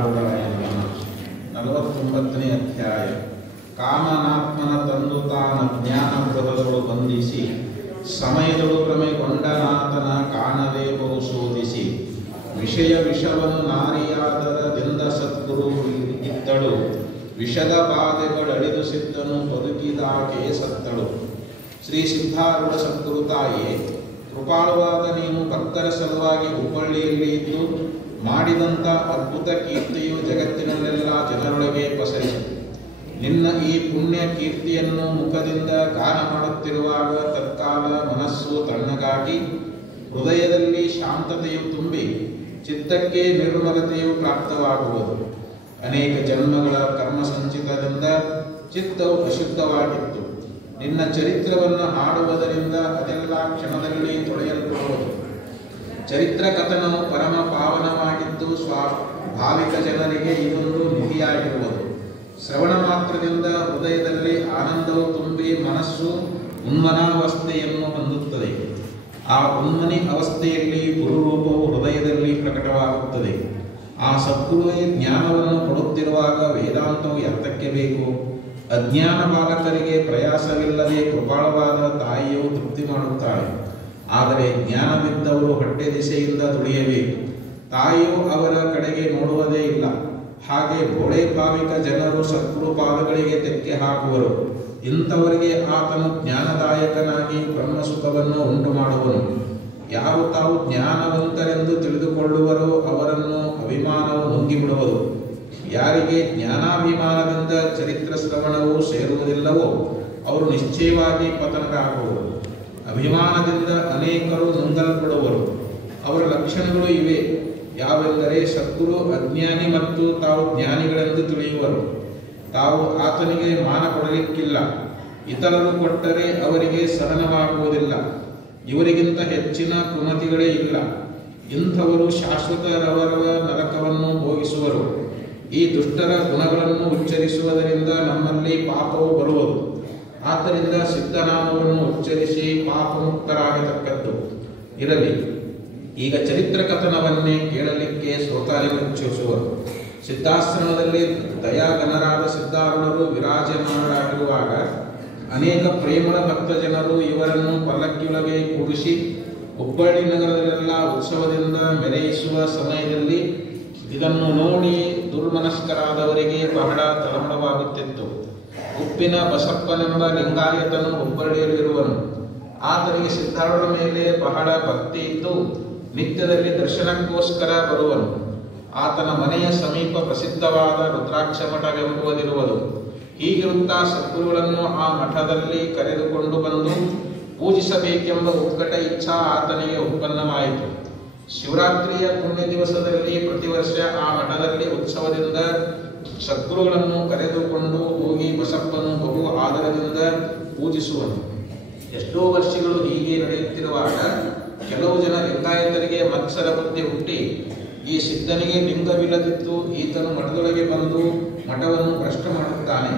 ಸಿದ್ಧಾರೂಢರಾಯ ನಮಃ. 49ನೇ ಅಧ್ಯಾಯ. ಕಾಮನಾತ್ಮನ ತಂದು ತಾನ ಜ್ಞಾನ ಗೃಹದೊಳು ಬಂಧಿಸಿ ಸಮಯದಳು ಭ್ರಮೆಗೊಂಡನಾಥನ ಕಾಣದೆ ಬಹು ಶೋಧಿಸಿ ವಿಷಯ ವಿಷವನ್ನು ನಾರಿಯಾದರದಿಂದ ಸದ್ಗುರು ಇದ್ದಳು ವಿಷದ ಬಾಧೆಗಳಳಿದು ಸಿದ್ಧನು ಬದುಕಿದಾಕೆ ಸತ್ತಳು. ಶ್ರೀ ಸಿದ್ಧಾರೂಢ ಸದ್ಗುರು ತಾಯಿಯೇ, ಕೃಪಾಳುವಾದ ನೀನು ಭಕ್ತರ ಸಲುವಾಗಿ ಹುಬ್ಬಳ್ಳಿಯಲ್ಲಿ ಇದ್ದು ಮಾಡಿದಂಥ ಅದ್ಭುತ ಕೀರ್ತಿಯು ಜಗತ್ತಿನಲ್ಲೆಲ್ಲ ಜನರೊಳಗೆ ಪಸರಿಸಿತು. ನಿನ್ನ ಈ ಪುಣ್ಯ ಕೀರ್ತಿಯನ್ನು ಮುಖದಿಂದ ಗಾನ ಮಾಡುತ್ತಿರುವಾಗ ತತ್ಕಾಲ ಮನಸ್ಸು ತಣ್ಣಗಾಗಿ ಹೃದಯದಲ್ಲಿ ಶಾಂತತೆಯು ತುಂಬಿ ಚಿತ್ತಕ್ಕೆ ನಿರ್ಮಲತೆಯು ಪ್ರಾಪ್ತವಾಗುವುದು. ಅನೇಕ ಜನ್ಮಗಳ ಕರ್ಮ ಸಂಚಿತದಿಂದ ಚಿತ್ತವು ಅಶುದ್ಧವಾಗಿತ್ತು. ನಿನ್ನ ಚರಿತ್ರವನ್ನು ಹಾಡುವುದರಿಂದ ಅದೆಲ್ಲ ಕ್ಷಣದಲ್ಲಿ ತೊಳೆಯಲ್ಪಡುವುದು. ಚರಿತ್ರ ಕಥನವು ಪರಮ ಪಾವನವಾಗಿದ್ದು ಸ್ವಾಭಾವಿಕ ಜನರಿಗೆ ಇದೊಂದು ನಿಧಿಯಾಗಿರುವುದು. ಶ್ರವಣ ಮಾತ್ರದಿಂದ ಹೃದಯದಲ್ಲಿ ಆನಂದವು ತುಂಬಿ ಮನಸ್ಸು ಉನ್ಮನಾವಸ್ಥೆಯನ್ನು ಹೊಂದುತ್ತದೆ. ಆ ಉನ್ಮನಿ ಅವಸ್ಥೆಯಲ್ಲಿ ಗುರುರೂಪವು ಹೃದಯದಲ್ಲಿ ಪ್ರಕಟವಾಗುತ್ತದೆ. ಆ ಸದ್ಗುರುವೇ ಜ್ಞಾನವನ್ನು ಕೊಡುತ್ತಿರುವಾಗ ವೇದಾಂತವು ಎತ್ತಕ್ಕೆ ಬೇಕು. ಅಜ್ಞಾನ ಬಾಲಕರಿಗೆ ಪ್ರಯಾಸವಿಲ್ಲದೆ ಕೃಪಾಳವಾದ ತಾಯಿಯು ತೃಪ್ತಿ ಮಾಡುತ್ತಾಳೆ. ಆದರೆ ಜ್ಞಾನವಿದ್ದವರು ಹೊಟ್ಟೆ ದಿಸೆಯಿಂದ ತುಳಿಯಬೇಕು. ತಾಯಿಯು ಅವರ ಕಡೆಗೆ ನೋಡುವುದೇ ಇಲ್ಲ. ಹಾಗೆ ಬೋಳೆ ಭಾವಿಕ ಜನರು ಸದ್ಗುರು ಪಾದಗಳಿಗೆ ತೆಕ್ಕೆ ಹಾಕುವರು. ಇಂಥವರಿಗೆ ಆತನು ಜ್ಞಾನದಾಯಕನಾಗಿ ಬ್ರಹ್ಮಸುಖವನ್ನು ಉಂಟು ಮಾಡುವನು. ಯಾರು ತಾವು ಜ್ಞಾನವಂತರೆಂದು ತಿಳಿದುಕೊಳ್ಳುವರೋ ಅವರನ್ನು ಅಭಿಮಾನವು ನುಂಗಿಬಿಡುವುದು. ಯಾರಿಗೆ ಜ್ಞಾನಾಭಿಮಾನದಿಂದ ಚರಿತ್ರ ಶ್ರವಣವು ಸೇರುವುದಿಲ್ಲವೋ ಅವರು ನಿಶ್ಚಯವಾಗಿ ಪತನರಾಗುವರು. ಅಭಿಮಾನದಿಂದ ಅನೇಕರು ನುಂಗಲ್ಪಡುವರು. ಅವರ ಲಕ್ಷಣಗಳು ಇವೆ. ಯಾವೆಂದರೆ ಸದ್ಗುರು ಅಜ್ಞಾನಿ ಮತ್ತು ತಾವು ಜ್ಞಾನಿಗಳೆಂದು ತಿಳಿಯುವರು. ತಾವು ಆತನಿಗೆ ಮಾನ ಕೊಡಲಿಕ್ಕಿಲ್ಲ. ಇತರರು ಕೊಟ್ಟರೆ ಅವರಿಗೆ ಸಹನವಾಗುವುದಿಲ್ಲ. ಇವರಿಗಿಂತ ಹೆಚ್ಚಿನ ಕುಮತಿಗಳೇ ಇಲ್ಲ. ಇಂಥವರು ಶಾಶ್ವತರವರ ನರಕವನ್ನು ಭೋಗಿಸುವರು. ಈ ದುಷ್ಟರ ಗುಣಗಳನ್ನು ಉಚ್ಚರಿಸುವುದರಿಂದ ನಮ್ಮಲ್ಲಿ ಪಾಪವು ಬರುವುದು. ಆದ್ದರಿಂದ ಸಿದ್ಧನಾಮವನ್ನು ಉಚ್ಚರಿಸಿ ಪಾಪಮುಕ್ತರಾಗತಕ್ಕದ್ದು. ಇರಲಿ, ಈಗ ಚರಿತ್ರ ಕಥನವನ್ನೇ ಕೇಳಲಿಕ್ಕೆ ಶ್ರೋತಾರಿಚ್ಛಿಸುವರು. ಸಿದ್ಧಾಶ್ರಮದಲ್ಲಿ ದಯಾಗಣರಾದ ಸಿದ್ಧಾರೂಢರು ವಿರಾಜಮಾನರಾಗಿರುವಾಗ ಅನೇಕ ಪ್ರೇಮಳ ಭಕ್ತ ಜನರು ಇವರನ್ನು ಪಲ್ಲಕ್ಕಿಯೊಳಗೆ ಕೂಡಿಸಿ ಹುಬ್ಬಳ್ಳಿ ನಗರದಲ್ಲೆಲ್ಲ ಉತ್ಸವದಿಂದ ಮೆರೆಯಿಸುವ ಸಮಯದಲ್ಲಿ ಇದನ್ನು ನೋಡಿ ದುರ್ಮನಸ್ಕರಾದವರಿಗೆ ಬಹಳ ತಳಮಳವಾಗುತ್ತಿತ್ತು. ಉಪ್ಪಿನ ಬಸಪ್ಪನೆಂಬ ಲಿಂಗಾಯತನು ಹುಬ್ಬಳ್ಳಿಯಲ್ಲಿರುವನು. ಆತನಿಗೆ ಸಿದ್ಧಾರೂಢರ ಮೇಲೆ ಬಹಳ ಭಕ್ತಿ ಇದ್ದು ನಿತ್ಯದಲ್ಲಿ ದರ್ಶನಕ್ಕೋಸ್ಕರ ಬರುವನು. ಆತನ ಮನೆಯ ಸಮೀಪ ಪ್ರಸಿದ್ಧವಾದ ರುದ್ರಾಕ್ಷ ಮಠವೆಂಬುವುದಿರುವುದು. ಹೀಗಿರುತ್ತಾ ಸದ್ಗುರುಗಳನ್ನು ಆ ಮಠದಲ್ಲಿ ಕರೆದುಕೊಂಡು ಬಂದು ಪೂಜಿಸಬೇಕೆಂಬ ಉತ್ಕಟ ಇಚ್ಛಾ ಆತನಿಗೆ ಉತ್ಪನ್ನವಾಯಿತು. ಶಿವರಾತ್ರಿಯ ಪುಣ್ಯ ದಿವಸದಲ್ಲಿ ಪ್ರತಿ ವರ್ಷ ಆ ಮಠದಲ್ಲಿ ಉತ್ಸವದಿಂದ ಸದ್ಗುರುಗಳನ್ನು ಕರೆದುಕೊಂಡು ಹೋಗಿ ಬಸಪ್ಪನು ಬಹು ಆದರದಿಂದ ಪೂಜಿಸುವನು. ಎಷ್ಟೋ ವರ್ಷಗಳು ಹೀಗೆ ನಡೆಯುತ್ತಿರುವಾಗ ಕೆಲವು ಜನ ಲಿಂಗಾಯತರಿಗೆ ಮತ್ಸರ ಬುದ್ಧಿ ಹುಟ್ಟಿ ಈ ಸಿದ್ಧನಿಗೆ ಲಿಂಗವಿಲ್ಲದಿದ್ದು ಈತನು ಮಠದೊಳಗೆ ಬಂದು ಮಠವನ್ನು ಭ್ರಷ್ಟ ಮಾಡುತ್ತಾನೆ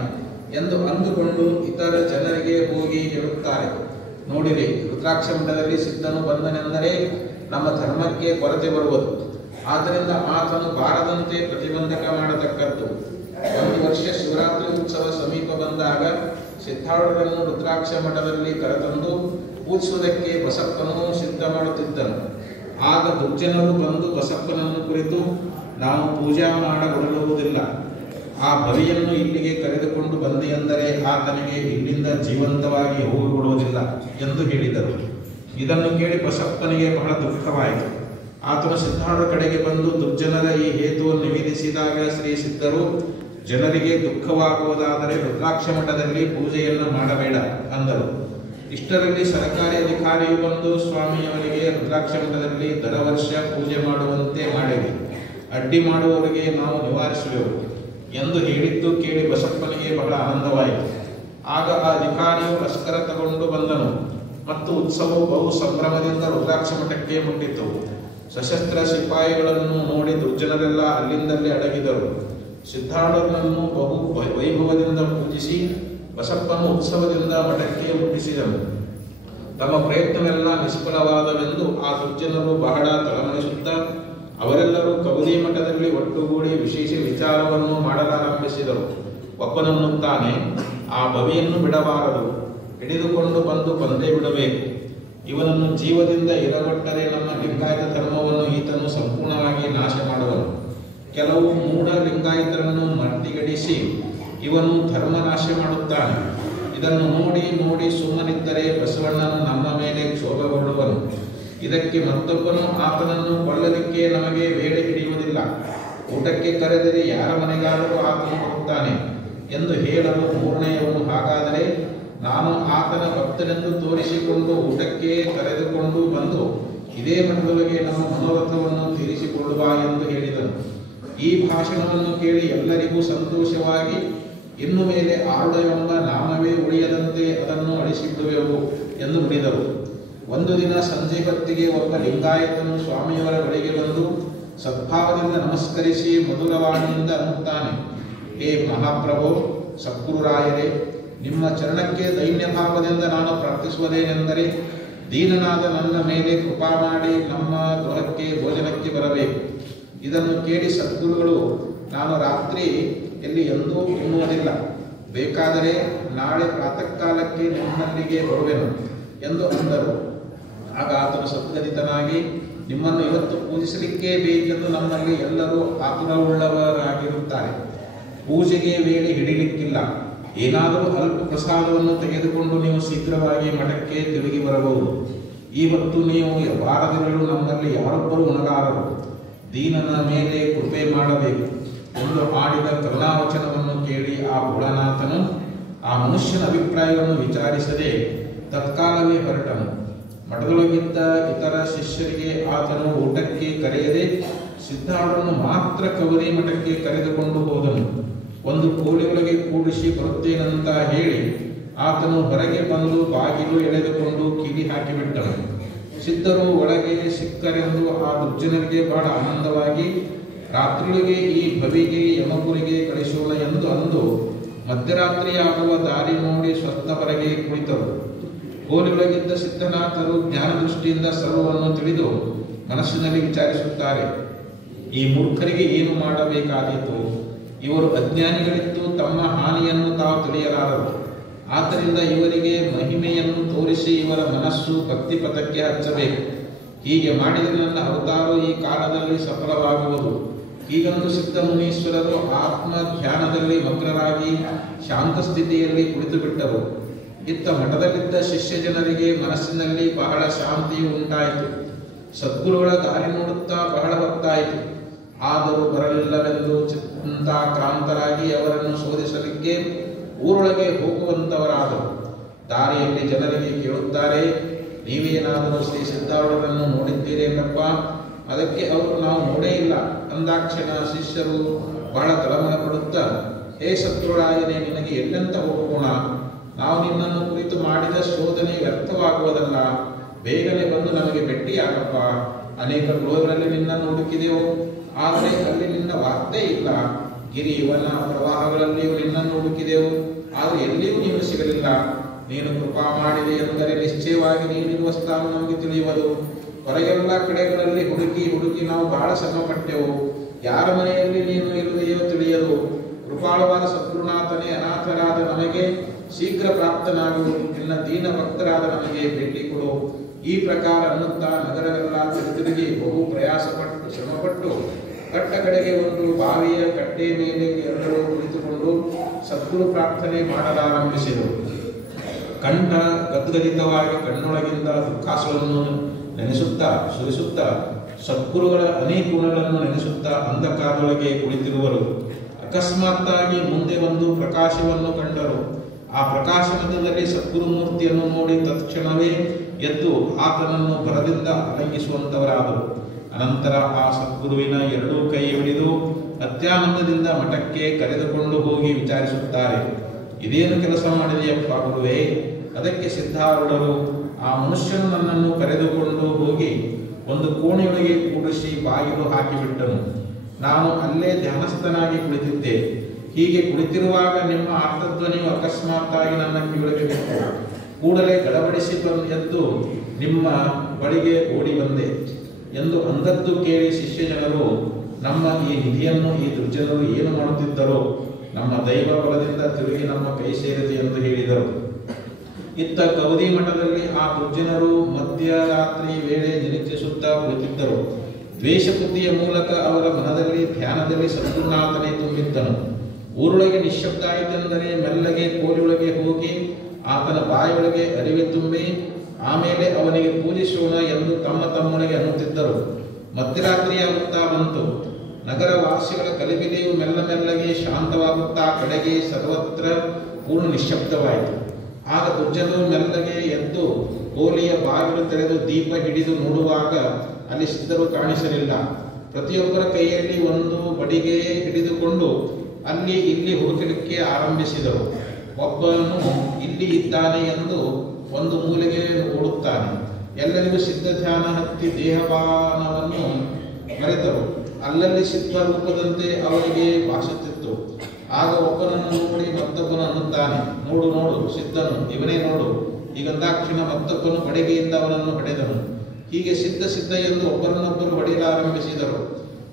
ಎಂದು ಅಂದುಕೊಂಡು ಇತರ ಜನರಿಗೆ ಹೋಗಿ ಹೇಳುತ್ತಾರೆ. ನೋಡಿರಿ, ರುದ್ರಾಕ್ಷ ಮಠದಲ್ಲಿ ಸಿದ್ಧನು ಬಂದನೆಂದರೆ ನಮ್ಮ ಧರ್ಮಕ್ಕೆ ಕೊರತೆ ಬರುವುದು. ಆದ್ದರಿಂದ ಆತನು ಬಾರದಂತೆ ಪ್ರತಿಬಂಧಕ ಮಾಡತಕ್ಕದ್ದು. ಒಂದು ವರ್ಷ ಶಿವರಾತ್ರಿ ಉತ್ಸವ ಸಮೀಪ ಬಂದಾಗ ಸಿದ್ಧಾರೂಢರನ್ನು ರುದ್ರಾಕ್ಷ ಮಠದಲ್ಲಿ ಕರೆತಂದು ಪೂಜಿಸುವುದಕ್ಕೆ ಬಸಪ್ಪನನ್ನು ಸಿದ್ಧ ಮಾಡುತ್ತಿದ್ದನು. ಆಗ ದುರ್ಜನರು ಬಂದು ಬಸಪ್ಪನನ್ನು ಕುರಿತು, ನಾವು ಪೂಜಾ ಮಾಡಗೊಡಲುವುದಿಲ್ಲ. ಆ ಬಲಿಯನ್ನು ಇಲ್ಲಿಗೆ ಕರೆದುಕೊಂಡು ಬಂದೆಯೆಂದರೆ ಆತನಿಗೆ ಇಲ್ಲಿಂದ ಜೀವಂತವಾಗಿ ಹೋಗಿಬಿಡುವುದಿಲ್ಲ ಎಂದು ಹೇಳಿದರು. ಇದನ್ನು ಕೇಳಿ ಬಸಪ್ಪನಿಗೆ ಬಹಳ ದುಃಖವಾಯಿತು. ಆತನು ಸಿದ್ಧಾರೂಢರ ಕಡೆಗೆ ಬಂದು ದುರ್ಜನರ ಈ ಹೇತುವನ್ನು ನಿವೇದಿಸಿದಾಗ ಶ್ರೀ ಸಿದ್ಧರು, ಜನರಿಗೆ ದುಃಖವಾಗುವುದಾದರೆ ರುದ್ರಾಕ್ಷ ಮಠದಲ್ಲಿ ಪೂಜೆಯನ್ನು ಮಾಡಬೇಡ ಅಂದರು. ಇಷ್ಟರಲ್ಲಿ ಸರ್ಕಾರಿ ಅಧಿಕಾರಿಯು ಬಂದು ಸ್ವಾಮಿಯವರಿಗೆ ರುದ್ರಾಕ್ಷ ಮಠದಲ್ಲಿ ದರ ವರ್ಷ ಪೂಜೆ ಮಾಡುವಂತೆ ಮಾಡಿದೆ. ಅಡ್ಡಿ ಮಾಡುವವರಿಗೆ ನಾವು ನಿವಾರಿಸುವೆವು ಎಂದು ಹೇಳಿದ್ದು ಕೇಳಿ ಬಸಪ್ಪನಿಗೆ ಬಹಳ ಆನಂದವಾಯಿತು. ಆಗ ಆ ಅಧಿಕಾರಿಯು ಲಷ್ಕರ ತಗೊಂಡು ಬಂದನು ಮತ್ತು ಉತ್ಸವವು ಬಹು ಸಂಭ್ರಮದಿಂದ ರುದ್ರಾಕ್ಷ ಮಠಕ್ಕೆ ಮುಟ್ಟಿತು. ಸಶಸ್ತ್ರ ಸಿಪಾಯಿಗಳನ್ನು ನೋಡಿ ದುರ್ಜನರೆಲ್ಲ ಅಲ್ಲಿಂದಲೇ ಅಡಗಿದರು. ಸಿದ್ಧಾರೂಢರನ್ನು ಬಹು ವೈಭವದಿಂದ ಪೂಜಿಸಿ ಬಸಪ್ಪನು ಉತ್ಸವದಿಂದ ಮಠಕ್ಕೆ ಮುಟ್ಟಿಸಿದನು. ತಮ್ಮ ಪ್ರಯತ್ನವೆಲ್ಲ ನಿಷ್ಫಲವಾದವೆಂದು ಆ ದುರ್ಜನರು ಬಹಳ ತಳಮಳಿಸುತ್ತಾ ಅವರೆಲ್ಲರೂ ಕೌಲಿ ಮಠದಲ್ಲಿ ಒಟ್ಟುಗೂಡಿ ವಿಶೇಷ ವಿಚಾರವನ್ನು ಮಾಡಲಾರಂಭಿಸಿದರು. ಒಬ್ಬನನ್ನುತ್ತಾನೆ, ಆ ಭವಿಯನ್ನು ಬಿಡಬಾರದು, ಹಿಡಿದುಕೊಂಡು ಬಂದು ಕೊಂದೇ ಬಿಡಬೇಕು. ಇವನನ್ನು ಜೀವದಿಂದ ಇರಗೊಟ್ಟರೆ ನಮ್ಮ ಲಿಂಗಾಯತ ಧರ್ಮವನ್ನು ಈತನು ಸಂಪೂರ್ಣವಾಗಿ ನಾಶ ಮಾಡುವನು. ಕೆಲವು ಮೂಢ ಲಿಂಗಾಯತರನ್ನು ಮರ್ತಿಗಡಿಸಿ ಇವನು ಧರ್ಮ ನಾಶ ಮಾಡುತ್ತಾನೆ. ಇದನ್ನು ನೋಡಿ ನೋಡಿ ಸುಮ್ಮನಿದ್ದರೆ ಬಸವಣ್ಣನು ನಮ್ಮ ಮೇಲೆ ಕ್ಷೋಭಗೊಳ್ಳುವನು. ಇದಕ್ಕೆ ಮತ್ತೊಬ್ಬನು ಆತನನ್ನು ಕೊಲ್ಲಲಿಕ್ಕೆ ನಮಗೆ ವೇಳೆ ಹಿಡಿಯುವುದಿಲ್ಲ. ಊಟಕ್ಕೆ ಕರೆದರೆ ಯಾರ ಮನೆಗಾದರೂ ಆತನು ಬರುತ್ತಾನೆ ಎಂದು ಹೇಳಲು ಮೂರನೆಯವನು, ಹಾಗಾದರೆ ನಾನು ಆತನ ಭಕ್ತನೆಂದು ತೋರಿಸಿಕೊಂಡು ಊಟಕ್ಕೆ ಕರೆದುಕೊಂಡು ಬಂದು ಇದೇ ಮಠದೊಳಗೆ ನಮ್ಮ ಮನೋರಥವನ್ನು ತೀರಿಸಿಕೊಳ್ಳುವ ಎಂದು ಹೇಳಿದನು. ಈ ಭಾಷಣವನ್ನು ಕೇಳಿ ಎಲ್ಲರಿಗೂ ಸಂತೋಷವಾಗಿ, ಇನ್ನು ಮೇಲೆ ಆರುಡವೆಂಬ ನಾಮವೇ ಉಳಿಯದಂತೆ ಅದನ್ನು ಅಳಿಸಿಬಿಡುವೆವು ಎಂದು ನುಡಿದರು. ಒಂದು ದಿನ ಸಂಜೆ ಹೊತ್ತಿಗೆ ಒಬ್ಬ ಲಿಂಗಾಯತನು ಸ್ವಾಮಿಯವರ ಬಳಿಗೆ ಬಂದು ಸದ್ಭಾವದಿಂದ ನಮಸ್ಕರಿಸಿ ಮಧುರವಾಣಿಯಿಂದ ಅನ್ನುತ್ತಾನೆ, ಹೇ ಮಹಾಪ್ರಭು ಸದ್ಗುರುರಾಯರೇ, ನಿಮ್ಮ ಚರಣಕ್ಕೆ ದೈನ್ಯ ಭಾವದಿಂದ ನಾನು ಪ್ರಾರ್ಥಿಸುವುದೇನೆಂದರೆ ದೀನನಾದ ನನ್ನ ಮೇಲೆ ಕೃಪಾ ಮಾಡಿ ನಮ್ಮ ಗೃಹಕ್ಕೆ ಭೋಜನಕ್ಕೆ ಬರಬೇಕು. ಇದನ್ನು ಕೇಳಿ ಸದ್ಗುರುಗಳು, ನಾನು ರಾತ್ರಿ ಎಲ್ಲಿ ಎಂದೂ ಉಣ್ಣುವುದಿಲ್ಲ, ಬೇಕಾದರೆ ನಾಳೆ ಪ್ರಾತಃ ಕಾಲಕ್ಕೆ ನಿಮ್ಮಲ್ಲಿಗೆ ಬರುವೆನು ಎಂದು ಅಂದರು. ಆಗ ಆತನು ಸದ್ಗದಿತನಾಗಿ, ನಿಮ್ಮನ್ನು ಇವತ್ತು ಪೂಜಿಸಲಿಕ್ಕೇ ಬೇಕೆಂದು ನಮ್ಮಲ್ಲಿ ಎಲ್ಲರೂ ಆತುರವುಳ್ಳವರಾಗಿರುತ್ತಾರೆ. ಪೂಜೆಗೆ ವೇಳೆ ಹಿಡಿಲಿಕ್ಕಿಲ್ಲ. ಏನಾದರೂ ಅಲ್ಪ ಪ್ರಸಾದವನ್ನು ತೆಗೆದುಕೊಂಡು ನೀವು ಶೀಘ್ರವಾಗಿ ಮಠಕ್ಕೆ ತಿರುಗಿ ಬರಬಹುದು. ಇವತ್ತು ನೀವು ವಾರದಿರಲು ನಮ್ಮಲ್ಲಿ ಯಾರೊಬ್ಬರು ಉಣಗಾರರು. ದೀನನ ಮೇಲೆ ಕೃಪೆ ಮಾಡಬೇಕು ಎಂದು ಆಡಿದ ಕರುಣಾವಚನವನ್ನು ಕೇಳಿ ಆ ಭೋಳನಾಥನು ಆ ಮನುಷ್ಯನ ಅಭಿಪ್ರಾಯವನ್ನು ವಿಚಾರಿಸದೆ ತತ್ಕಾಲವೇ ಹೊರಟನು. ಮಠದೊಳಗಿದ್ದ ಇತರ ಶಿಷ್ಯರಿಗೆ ಆತನು ಊಟಕ್ಕೆ ಕರೆಯದೆ ಸಿದ್ಧಾರ್ಥನನ್ನು ಮಾತ್ರ ಕವರಿ ಮಠಕ್ಕೆ ಕರೆದುಕೊಂಡು ಹೋದನು. ಒಂದು ಕೋಲಿಯೊಳಗೆ ಕೂಡಿಸಿ ಬರುತ್ತೇನಂತ ಹೇಳಿ ಆತನು ಹೊರಗೆ ಬಂದು ಬಾಗಿಲು ಎಳೆದುಕೊಂಡು ಕಿವಿ ಹಾಕಿಬಿಟ್ಟನು. ಸಿದ್ಧರು ಒಳಗೆ ಸಿಕ್ಕರೆಂದು ಆ ದುರ್ಜನರಿಗೆ ಬಹಳ ಆನಂದವಾಗಿ, ರಾತ್ರಿಯೊಳಗೆ ಈ ಭವಿಗೆ ಯಮಪುರಿಗೆ ಕಳಿಸೋಣ ಎಂದು ಅಂದು ಮಧ್ಯರಾತ್ರಿಯಾಗುವ ದಾರಿ ನೋಡಿ ಸ್ವಸ್ಥ ಹೊರಗೆ ಕುಳಿತರು. ಕೋಲಿಯೊಳಗಿದ್ದ ಸಿದ್ಧನಾಥರು ಜ್ಞಾನ ದೃಷ್ಟಿಯಿಂದ ಸರ್ವವನ್ನು ತಿಳಿದು ಮನಸ್ಸಿನಲ್ಲಿ ವಿಚಾರಿಸುತ್ತಾರೆ, ಈ ಮೂರ್ಖರಿಗೆ ಏನು ಮಾಡಬೇಕಾದೀತು? ಇವರು ಅಜ್ಞಾನಿಗಳಿದ್ದು ತಮ್ಮ ಹಾನಿಯನ್ನು ತಾವು ತಿಳಿಯಲಾರರು. ಆದ್ದರಿಂದ ಇವರಿಗೆ ಮಹಿಮೆಯನ್ನು ತೋರಿಸಿ ಇವರ ಮನಸ್ಸು ಭಕ್ತಿಪಥಕ್ಕೆ ಹಚ್ಚಬೇಕು. ಹೀಗೆ ಮಾಡಿದರೆ ನನ್ನ ಅವತಾರ ಈ ಕಾಲದಲ್ಲಿ ಸಫಲವಾಗುವುದು. ಹೀಗಂದು ಸಿದ್ಧ ಮುನೀಶ್ವರರು ಆತ್ಮ ಧ್ಯಾನದಲ್ಲಿ ಮಗ್ನರಾಗಿ ಶಾಂತ ಸ್ಥಿತಿಯಲ್ಲಿ ಕುಳಿತು ಬಿಟ್ಟರು. ಇತ್ತ ಮಠದಲ್ಲಿದ್ದ ಶಿಷ್ಯ ಜನರಿಗೆ ಮನಸ್ಸಿನಲ್ಲಿ ಬಹಳ ಶಾಂತಿಯು ಉಂಟಾಯಿತು. ಸದ್ಗುರುಗಳ ದಾರಿ ನೋಡುತ್ತಾ ಬಹಳ ಹೊತ್ತಾಯಿತು. ಆದರೂ ಬರಲಿಲ್ಲವೆಂದು ಚಿಂತಾಕ್ರಾಂತರಾಗಿ ಅವರನ್ನು ಶೋಧಿಸಲಿಕ್ಕೆ ಊರೊಳಗೆ ಹೋಗುವಂತವರಾದರು. ದಾರಿಯಲ್ಲಿ ಜನರಿಗೆ ಕೇಳುತ್ತಾರೆ, ನೀವೇನಾದರೂ ಶ್ರೀ ಸಿದ್ಧಾರೂಢರನ್ನು ನೋಡಿದ್ದೀರೇನಪ್ಪ? ಅದಕ್ಕೆ ಅವರು ನಾವು ನೋಡೇ ಇಲ್ಲ ಅಂದಾಕ್ಷಣ ಶಿಷ್ಯರು ಬಹಳ ತಳಮಳ ಪಡುತ್ತಾ, ಹೇ ಸದ್ಗುರುರಾಯನೇ, ನಿನಗೆ ಎಲ್ಲೆಂತ ಹೋಗೋಣ? ನಾವು ನಿನ್ನನ್ನು ಕುರಿತು ಮಾಡಿದ ಶೋಧನೆ ವ್ಯರ್ಥವಾಗುವುದಲ್ಲ. ಬೇಗನೆ ಬಂದು ನಮಗೆ ಭೇಟಿಯಾಗಪ್ಪ. ಅನೇಕ ಗೃಹಗಳಲ್ಲಿ ನಿನ್ನನ್ನು ಹುಡುಕಿದೆವು, ಆದರೆ ಅಲ್ಲಿ ನಿನ್ನ ವಾರ್ತೆ ಇಲ್ಲ. ಗಿರಿ ವನ ಪ್ರವಾಹಗಳಲ್ಲಿಯೂ ನಿನ್ನನ್ನು ಹುಡುಕಿದೆವು, ಆದರೆ ಎಲ್ಲಿಯೂ ನೀನು ಸಿಗಲಿಲ್ಲ. ನೀನು ಕೃಪಾ ಮಾಡಿದೆ ಎಂದರೆ ನಿಶ್ಚಯವಾಗಿ ನೀನಿರುವ ಸ್ಥಾನ ನಮಗೆ ತಿಳಿಯುವುದು. ಹೊರಗೆಲ್ಲ ಕಡೆಗಳಲ್ಲಿ ಹುಡುಕಿ ಹುಡುಕಿ ನಾವು ಬಹಳ ಶ್ರಮಪಟ್ಟೆವು. ಯಾರ ಮನೆಯಲ್ಲಿ ನೀನು ಇರುವೆಯೋ ತಿಳಿಯದು. ಕೃಪಾಳವಾದ ಸದ್ಗುರುನಾಥನೇ, ಅನಾಥರಾದ ನಮಗೆ ಶೀಘ್ರ ಪ್ರಾಪ್ತನಾಗುವುದು. ನಿನ್ನ ದೀನ ಭಕ್ತರಾದ ನಮಗೆ ಭೇಟಿ ಕೊಡು. ಈ ಪ್ರಕಾರ ಅನ್ನುತ್ತಾ ನಗರವೆಲ್ಲ ತಿರುಗಿ ಬಹು ಪ್ರಯಾಸಪಟ್ಟು ಶ್ರಮಪಟ್ಟು ಕಟ್ಟ ಕಡೆಗೆ ಒಂದು ಬಾವಿಯ ಕಟ್ಟೆ ಮೇಲೆ ಎಲ್ಲರೂ ಕುಳಿತುಕೊಂಡು ಸದ್ಗುರು ಪ್ರಾರ್ಥನೆ ಮಾಡಲಾರಂಭಿಸಿದರು. ಕಂಠ ಗದ್ಗದಿತವಾಗಿ ಕಣ್ಣೊಳಗಿಂದ ದುಃಖಾಸವನ್ನು ನೆನೆಸುತ್ತಾ ಸುರಿಸುತ್ತಾ ಸದ್ಗುರುಗಳ ಅನೇಕ ಗುಣಗಳನ್ನು ನೆನೆಸುತ್ತಾ ಅಂಧಕಾರದೊಳಗೆ ಕುಳಿತಿರುವರು. ಅಕಸ್ಮಾತ್ತಾಗಿ ಮುಂದೆ ಒಂದು ಪ್ರಕಾಶವನ್ನು ಕಂಡರು. ಆ ಪ್ರಕಾಶನದಲ್ಲಿ ಸದ್ಗುರುಮೂರ್ತಿಯನ್ನು ನೋಡಿ ತತ್ಕ್ಷಣವೇ ಎದ್ದು ಆತನನ್ನು ಭರದಿಂದ ಅಲಂಘಿಸುವಂತವರಾದರು. ಅನಂತರ ಆ ಸದ್ಗುರುವಿನ ಎರಡೂ ಕೈ ಹಿಡಿದು ಅತ್ಯಾನಂದದಿಂದ ಮಠಕ್ಕೆ ಕರೆದುಕೊಂಡು ಹೋಗಿ ವಿಚಾರಿಸುತ್ತಾರೆ, ಇದೇನು ಕೆಲಸ ಮಾಡಿದೆಯಪ್ಪ ಗುರುವೇ? ಅದಕ್ಕೆ ಸಿದ್ಧಾರೂಢರು, ಆ ಮನುಷ್ಯನು ನನ್ನನ್ನು ಕರೆದುಕೊಂಡು ಹೋಗಿ ಒಂದು ಕೋಣೆಯೊಳಗೆ ಕೂಡಿಸಿ ಬಾಗಿಲು ಹಾಕಿಬಿಟ್ಟನು. ನಾನು ಅಲ್ಲೇ ಧ್ಯಾನಸ್ಥನಾಗಿ ಕುಳಿತಿದ್ದೆ. ಹೀಗೆ ಕುಳಿತಿರುವಾಗ ನಿಮ್ಮ ಆರ್ತಧ್ವನಿಯು ಅಕಸ್ಮಾತ್ತಾಗಿ ನನ್ನ ಕಿವಿಗೆ ಬಿತ್ತು. ಕೂಡಲೇ ಗಡಬಡಿಸಿ ಎದ್ದು ನಿಮ್ಮ ಬಳಿಗೆ ಓಡಿ ಬಂದೆ. ಎಂದು ಅಂದದ್ದು ಕೇಳಿ ಶಿಷ್ಯ ಜನರು ನಮ್ಮ ಈ ನಿಧಿಯನ್ನು ಈ ದುರ್ಜನರು ಏನು ಮಾಡುತ್ತಿದ್ದರೋ ನಮ್ಮ ದೈವ ಬಲದಿಂದ ತಿರುಗಿ ನಮ್ಮ ಕೈ ಸೇರಿದೆ ಎಂದು ಹೇಳಿದರು. ಇತ್ತ ಕೌದಿ ಮಠದಲ್ಲಿ ಆ ದುರ್ಜನರು ಮಧ್ಯರಾತ್ರಿ ವೇಳೆ ನಿರೀಕ್ಷಿಸುತ್ತಾ ಕುಳಿತಿದ್ದರು. ದ್ವೇಷ ಬುದ್ಧಿಯ ಮೂಲಕ ಅವರ ಮನದಲ್ಲಿ ಧ್ಯಾನದಲ್ಲಿ ಸದ್ಗುರುನಾಥನೇ ತುಂಬಿದ್ದನು. ಊರೊಳಗೆ ನಿಶ್ಶಬ್ದ ಆಯಿತೆಂದರೆ ಮೆಲ್ಲಗೆ ಕೋಲಿಯೊಳಗೆ ಹೋಗಿ ಆತನ ಬಾಯೊಳಗೆ ಅರಿವೆ ತುಂಬಿ ಆಮೇಲೆ ಅವನಿಗೆ ಪೂಜಿಸೋಣ ಎಂದು ತಮ್ಮೊಳಗೆ ಅನ್ನುತ್ತಿದ್ದರು. ಮಧ್ಯರಾತ್ರಿಯಾಗುತ್ತಾ ಬಂತು. ನಗರ ವಾಸಿಗಳ ಕಲಿಬಿಲಿಯು ಮೆಲ್ಲಗೆ ಶಾಂತವಾಗುತ್ತಾ ಕಡೆಗೆ ಸರ್ವತ್ರ ಪೂರ್ಣ ನಿಶ್ಶಬ್ದವಾಯಿತು. ಆಗ ದುರ್ಜನರು ಮೆಲ್ಲಗೆ ಎದ್ದು ಕೋಲಿಯ ಬಾಗಿಲು ತೆರೆದು ದೀಪ ಹಿಡಿದು ನೋಡುವಾಗ ಅಲ್ಲಿ ಸಿದ್ಧರು ಕಾಣಿಸಲಿಲ್ಲ. ಪ್ರತಿಯೊಬ್ಬರ ಕೈಯಲ್ಲಿ ಒಂದು ಬಡಿಗೆ ಹಿಡಿದುಕೊಂಡು ಅಲ್ಲಿ ಇಲ್ಲಿ ಹುಡುಕಲಿಕ್ಕೆ ಆರಂಭಿಸಿದರು. ಒಬ್ಬನು ಇಲ್ಲಿ ಇದ್ದಾನೆ ಎಂದು ಒಂದು ಮೂಲೆಗೆ ಓಡುತ್ತಾನೆ. ಎಲ್ಲರಿಗೂ ಸಿದ್ಧ ಧ್ಯಾನ ಹತ್ತಿ ದೇಹಪಾನವನ್ನು ಮರೆತರು. ಅಲ್ಲಲ್ಲಿ ಸಿದ್ಧ ರೂಪದಂತೆ ಅವರಿಗೆ ಭಾಷಿಸುತ್ತಿತ್ತು. ಆಗ ಒಬ್ಬನನ್ನು ನೋಡಿ ಮತ್ತೊಬ್ಬನು ಅನ್ನುತ್ತಾನೆ, ನೋಡು ಸಿದ್ಧನು ಇವನೇ ನೋಡು. ಹೀಗಂದಾಕ್ಷಣ ಮತ್ತೊಬ್ಬನು ಬಡಿಗೆಯಿಂದ ಅವನನ್ನು ಹೊಡೆದನು. ಹೀಗೆ ಸಿದ್ಧ ಎಂದು ಒಬ್ಬರನ್ನೊಬ್ಬರು ಹೊಡೆಯಲಾರಂಭಿಸಿದರು.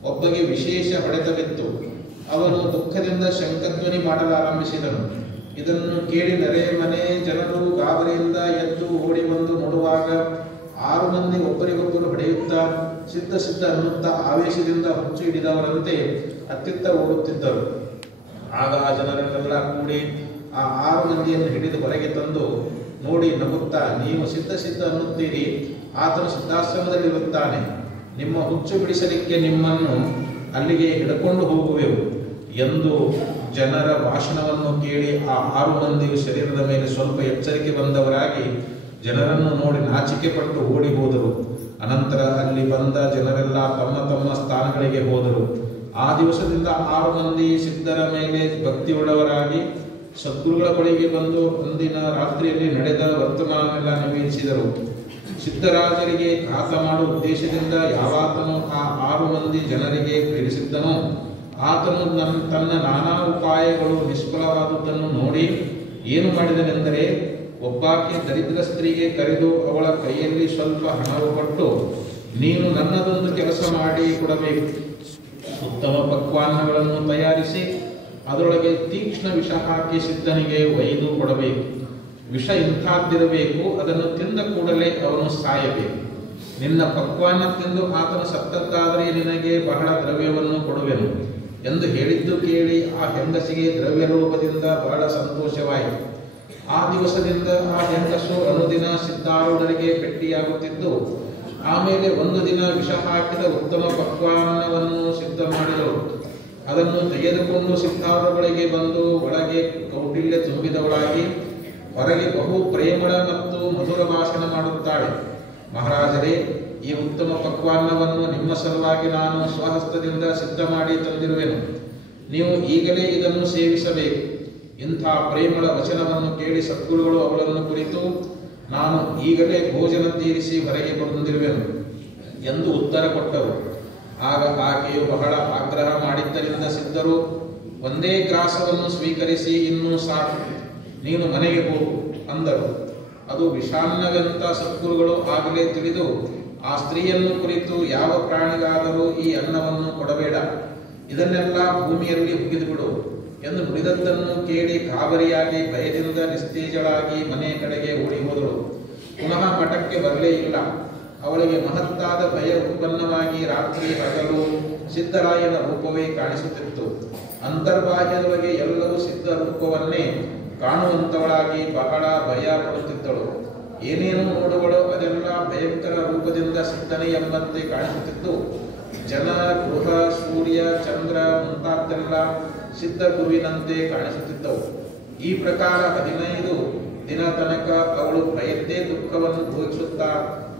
ಒಬ್ಬಗೆ ವಿಶೇಷ ಹೊಡೆತವಿತ್ತು. ಅವನು ದುಃಖದಿಂದ ಶಂಖಧ್ವನಿ ಮಾಡಲಾರಂಭಿಸಿದನು. ಇದನ್ನು ಕೇಳಿ ನೆರೆ ಮನೆ ಜನರು ಗಾಬರಿಯಿಂದ ಎದ್ದು ಓಡಿ ಬಂದು ನೋಡುವಾಗ 6 ಮಂದಿ ಒಬ್ಬರಿಗೊಬ್ಬರು ಹೊಡೆಯುತ್ತಾ ಸಿದ್ಧ ಅನ್ನುತ್ತಾ ಆವೇಶದಿಂದ ಹುಚ್ಚು ಹಿಡಿದವರಂತೆ ಅತ್ತಿತ್ತ ಓಡುತ್ತಿದ್ದರು. ಆಗ ಆ ಜನರೆಲ್ಲ ಕೂಡಿ ಆ 6 ಮಂದಿಯನ್ನು ಹಿಡಿದು ಹೊರಗೆ ತಂದು ನೋಡಿ ನಗುತ್ತಾ, ನೀವು ಸಿದ್ಧ ಅನ್ನುತ್ತೀರಿ, ಆತನು ಸಿದ್ಧಾಶ್ರಮದಲ್ಲಿರುತ್ತಾನೆ. ನಿಮ್ಮ ಹುಚ್ಚು ಬಿಡಿಸಲಿಕ್ಕೆ ನಿಮ್ಮನ್ನು ಅಲ್ಲಿಗೆ ಹಿಡ್ಕೊಂಡು ಹೋಗುವೆವು ಎಂದು ಜನರ ಭಾಷಣವನ್ನು ಕೇಳಿ ಆ 6 ಮಂದಿಯು ಶರೀರದ ಮೇಲೆ ಸ್ವಲ್ಪ ಎಚ್ಚರಿಕೆ ಬಂದವರಾಗಿ ಜನರನ್ನು ನೋಡಿ ನಾಚಿಕೆ ಪಟ್ಟು ಓಡಿ ಹೋದರು. ಅನಂತರ ಅಲ್ಲಿ ಬಂದ ಜನರೆಲ್ಲ ತಮ್ಮ ಸ್ಥಾನಗಳಿಗೆ ಹೋದರು. ಆ ದಿವಸದಿಂದ 6 ಮಂದಿ ಸಿದ್ಧರ ಮೇಲೆ ಭಕ್ತಿಯುಳ್ಳವರಾಗಿ ಸದ್ಗುರುಗಳ ಬಳಿಗೆ ಬಂದು ಒಂದಿನ ರಾತ್ರಿಯಲ್ಲಿ ನಡೆದ ವರ್ತಮಾನವೆಲ್ಲ ನಿವೇದಿಸಿದರು. ಸಿದ್ಧರಾಜರಿಗೆ ಘಾತ ಮಾಡುವ ಉದ್ದೇಶದಿಂದ ಯಾವಾತನು ಆ 6 ಮಂದಿ ಜನರಿಗೆ ಪ್ರೇರಿಸಿದ್ದನೋ ಆತನು ತನ್ನ ನಾನಾ ಉಪಾಯಗಳು ನಿಷ್ಫಲವಾದುದನ್ನು ನೋಡಿ ಏನು ಮಾಡಿದನೆಂದರೆ, ಒಬ್ಬಾಕೆ ದರಿದ್ರ ಸ್ತ್ರೀಗೆ ಕರೆದು ಅವಳ ಕೈಯಲ್ಲಿ ಸ್ವಲ್ಪ ಹಣವು ಕೊಟ್ಟು, ನೀನು ನನ್ನದೊಂದು ಕೆಲಸ ಮಾಡಿ ಕೊಡಬೇಕು. ಉತ್ತಮ ಪಕ್ವಾನ್ನಗಳನ್ನು ತಯಾರಿಸಿ ಅದರೊಳಗೆ ತೀಕ್ಷ್ಣ ವಿಷ ಹಾಕಿ ಸಿದ್ಧನಿಗೆ ಒಯ್ದು ಕೊಡಬೇಕು. ವಿಷ ಇಂಥದ್ದಿರಬೇಕು, ಅದನ್ನು ತಿಂದ ಕೂಡಲೇ ಅವನು ಸಾಯಬೇಕು. ನಿನ್ನ ಪಕ್ವಾನ್ನ ತಿಂದು ಆತನು ಸತ್ತದ್ದಾದರೆ ನಿನಗೆ ಬಹಳ ದ್ರವ್ಯವನ್ನು ಕೊಡುವೆನು ಎಂದು ಹೇಳಿದ್ದು ಕೇಳಿ ಆ ಹೆಂಗಸಿಗೆ ದ್ರವ್ಯ ಲೋಭದಿಂದ ಬಹಳ ಸಂತೋಷವಾಯಿತು. ಆ ದಿವಸದಿಂದ ಆ ಹೆಂಗಸು ಅನುದಿನ ಸಿದ್ಧಾರೂಢರಿಗೆ ಭೇಟಿಯಾಗುತ್ತಿದ್ದು, ಆಮೇಲೆ ಒಂದು ದಿನ ವಿಷ ಹಾಕಿದ ಉತ್ತಮ ಪಕ್ವಾನ್ನವನ್ನು ಸಿದ್ಧ ಮಾಡಿದಳು. ಅದನ್ನು ತೆಗೆದುಕೊಂಡು ಸಿದ್ಧಾರೂಢರ ಬಳಿಗೆ ಬಂದು ಒಳಗೆ ಕೌಟಿಲ್ಯ ತುಂಬಿದವಳಾಗಿ ಹೊರಗೆ ಬಹು ಪ್ರೇಮಳ ಮತ್ತು ಮಧುರ ಭಾಷಣ ಮಾಡುತ್ತಾಳೆ. ಮಹಾರಾಜರೇ, ಈ ಉತ್ತಮ ಪಕ್ವಾನ್ನವನ್ನು ನಿಮ್ಮ ಸಲುವಾಗಿ ನಾನು ಸ್ವಹಸ್ತದಿಂದ ಸಿದ್ಧ ಮಾಡಿ ತಂದಿರುವೆನು. ನೀವು ಈಗಲೇ ಇದನ್ನು ಸೇವಿಸಬೇಕು. ಇಂಥ ಪ್ರೇಮಳ ವಚನವನ್ನು ಕೇಳಿ ಸದ್ಗುರುಗಳು ಅವಳನ್ನು ಕುರಿತು, ನಾನು ಈಗಲೇ ಭೋಜನ ತೀರಿಸಿ ಹೊರಗೆ ಬಂದಿರುವೆನು ಎಂದು ಉತ್ತರ ಕೊಟ್ಟರು. ಆಗ ಆಕೆಯು ಬಹಳ ಆಗ್ರಹ ಮಾಡಿದ್ದರಿಂದ ಸಿದ್ಧರು ಒಂದೇ ಗ್ರಾಸವನ್ನು ಸ್ವೀಕರಿಸಿ, ಇನ್ನೂ ಸಾಕು, ನೀನು ಮನೆಗೆ ಹೋಗು ಅಂದರು. ಅದು ವಿಷಾನ್ನವೆಂತ ಸದ್ಗುರುಗಳು ಆಗಲೇ ತಿಳಿದು ಆ ಸ್ತ್ರೀಯನ್ನು ಕುರಿತು, ಯಾವ ಪ್ರಾಣಿಗಾದರೂ ಈ ಅನ್ನವನ್ನು ಕೊಡಬೇಡ, ಇದನ್ನೆಲ್ಲ ಭೂಮಿಯಲ್ಲಿ ಹುಗಿದುಬಿಡು ಎಂದು ನುಡಿದದ್ದನ್ನು ಕೇಳಿ ಗಾಬರಿಯಾಗಿ ಭಯದಿಂದ ನಿಸ್ತೇಜಳಾಗಿ ಮನೆಯ ಕಡೆಗೆ ಓಡಿ ಹೋದಳು. ಪುನಃ ಮಠಕ್ಕೆ ಬರಲೇ ಇಲ್ಲ. ಅವಳಿಗೆ ಮಹತ್ತಾದ ಭಯ ಉತ್ಪನ್ನವಾಗಿ ರಾತ್ರಿ ಹಗಲು ಸಿದ್ಧರಾಯನ ರೂಪವೇ ಕಾಣಿಸುತ್ತಿತ್ತು. ಅಂತರ್ಬಾಹ್ಯದೊಳಗೆ ಎಲ್ಲರೂ ಸಿದ್ಧ ರೂಪವನ್ನೇ ಕಾಣುವಂತವಳಾಗಿ ಬಹಳ ಭಯ ಪಡುತ್ತಿದ್ದಳು. ಏನೇನು ನೋಡುವಳೋ ಅದೆಲ್ಲ ಭಯಂಕರ ರೂಪದಿಂದ ಸಿದ್ಧನೆ ಎಂಬಂತೆ ಕಾಣಿಸುತ್ತಿತ್ತು. ಜನ, ಗೃಹ, ಸೂರ್ಯ, ಚಂದ್ರ ಮುಂತಾದ್ದೆಲ್ಲ ಸಿದ್ಧ ಗುರುವಿನಂತೆ ಕಾಣಿಸುತ್ತಿದ್ದವು. ಈ ಪ್ರಕಾರ 15 ದಿನ ತನಕ ಅವಳು ಭಯದ್ದೇ ದುಃಖವನ್ನು ಭೋಗಿಸುತ್ತಾ